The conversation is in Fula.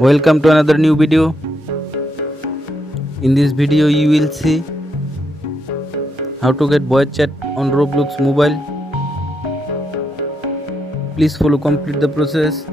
Welcome to another new video. In this video you will see how to get voice chat on Roblox mobile. Please follow complete the process.